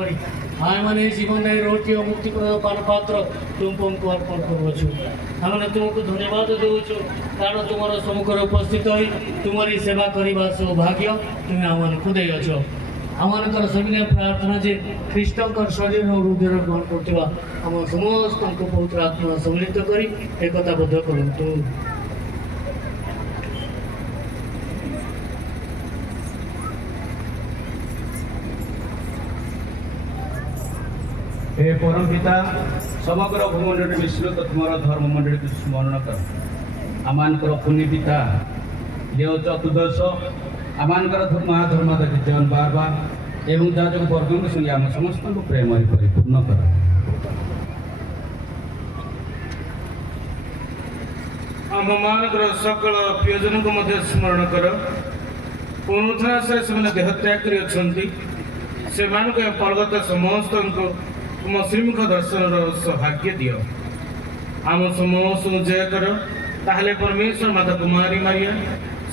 करी आम मैंने जीवन रोटी और मुक्ति पान पात्र तुमको अर्पण करुचु आम तुमको धन्यवाद देचु कारण तुम सम्मुख उपस्थित हो तुमरी सेवा करने सौभाग्य तुम्हें आम देच आमर सभी प्रार्थना जे ख्रीष्ट शरीर और हृदय ग्रहण करवा आम समस्त पवित्र आत्मा सम्मिलित कर एकताबद्ध करूँ। हे परम पिता समग्र भूमंडल विस्तृत तुम्हारा धर्म मंडल को स्मरण कर आमानकर पुण्य पिता लेओ चतुर्दश आमानकर महाधर्मादारी जन बार एवं जाजक वर्ग संगे आम समस्त को प्रेम परिपूर्ण कर आम मानकर सकल प्रियजन को मध्य स्मरण कर पुनरुत्थान से देहत्याग कर पलगत समस्त तुम श्रीमुख दर्शन सौभाग्य दियो आम समस्त जय कर ताहले परमेश्वर माता कुमारी मारिया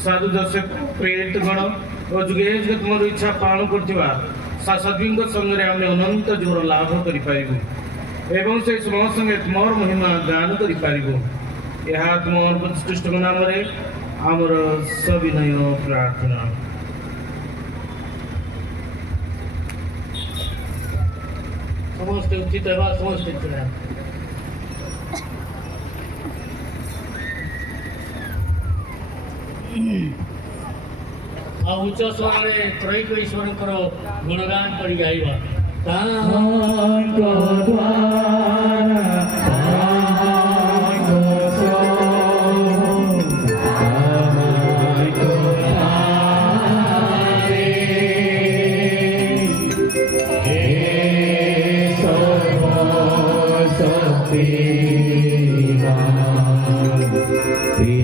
साधु जोसेफ प्रेरित गण और जुगे जुगे तुम इच्छा पालन करथिबा सद्वी संगे आम अनंत जोर लाभ करूँ से समस्त संगे तुम महिमा गान करूँ यह तुम उत्कृष्ट नाम आमर सविनय प्रार्थना। समस्त उचित समस्त उच्च स्वर त्रैक ईश्वर गुणगान कर गाइबा Be